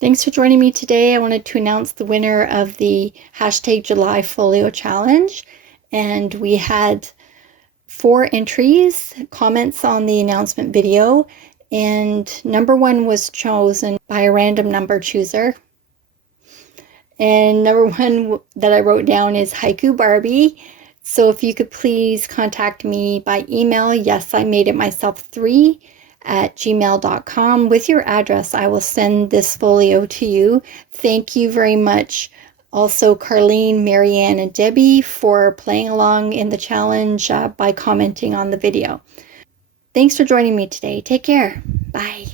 Thanks for joining me today. I wanted to announce the winner of the hashtag Julyfolio challenge. And we had 4 entries, comments on the announcement video. And number 1 was chosen by a random number chooser. And number 1 that I wrote down is Haiku Barbie. So if you could please contact me by email, yes, I made it myself 3 at gmail.com with your address. I will send this folio to you. Thank you very much. Also, Carlene, Marianne, and Debbie for playing along in the challenge by commenting on the video. Thanks for joining me today. Take care. Bye.